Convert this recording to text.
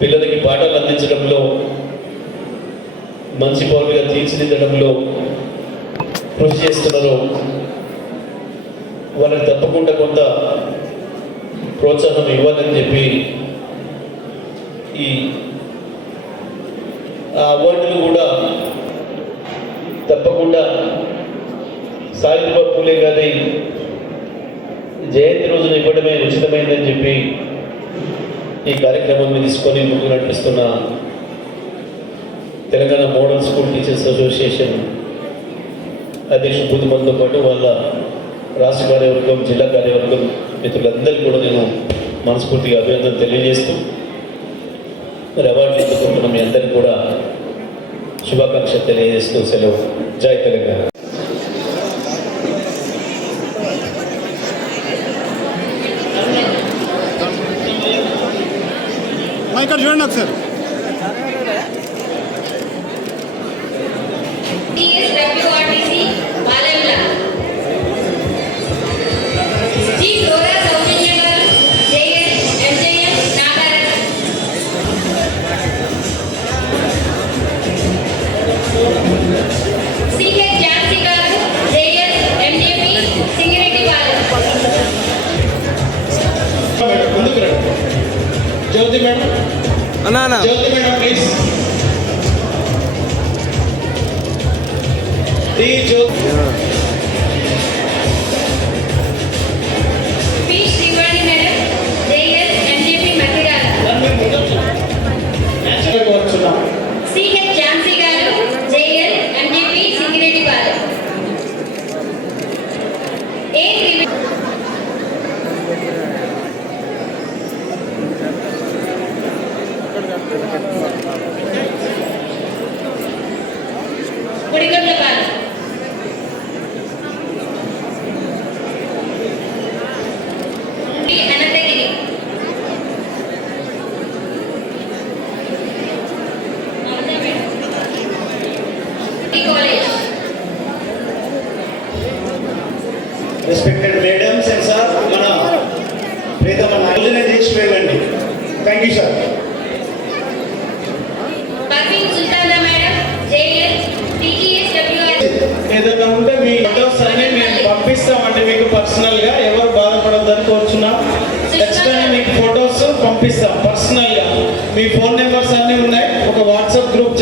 పిల్లలకి పాఠాలు అందించడంలో, మంచి పౌరులుగా తీర్చిదిద్దడంలో కృషి చేస్తున్నారో వాళ్ళకి తప్పకుండా కొంత ప్రోత్సాహం ఇవ్వాలని చెప్పి ఈ అవార్డులు కూడా తప్పకుండా సావిత్రిబాయి పూలే గారి జయంతి రోజున ఇవ్వడమే ఉచితమైందని చెప్పి ఈ కార్యక్రమాన్ని తీసుకొని ముందుకు నడిపిస్తున్న Telangana model school teachers association అధ్యక్షుడు బుద్ధిమంతో పాటు వాళ్ళ రాష్ట్ర కార్యవర్గం, జిల్లా కార్యవర్గం మిత్రులందరికీ కూడా నేను మనస్ఫూర్తిగా అభినందనలు తెలియజేస్తూ మరి అవార్డులు అందుకుంటున్న మీ అందరికీ కూడా శుభాకాంక్షలు తెలియజేస్తూ సెలవు. జై తెలంగాణ. ఇక్కడ చూడండి ఒకసారి. Jyothi madam, Jyothi madam please. The Jyothi P Srivani madam, JS MJP Madhyagala. CH Jhansi గారు, జేఎస్ ఎంజేపీ సింగిరెడ్డిపాలెం. ఏ Gudigondapalem. Anantagiri. College. Respected madams and sir, మన ప్రీతమ నాయకులనే చేసి వెళ్ళండి. Thank you sir. Parveen Sultana madam, JS TGSWR. ఏదైనా ఉంటే మీ ఫోటోస్ అన్ని మేము పంపిస్తామండి మీకు పర్సనల్గా. ఎవరు బాధపడొద్దని కోరుచున్నాం. ఖచ్చితంగా మీకు ఫొటోస్ పంపిస్తాం పర్సనల్గా. మీ ఫోన్ నెంబర్స్ అన్నీ ఉన్నాయి. ఒక వాట్సాప్ గ్రూప్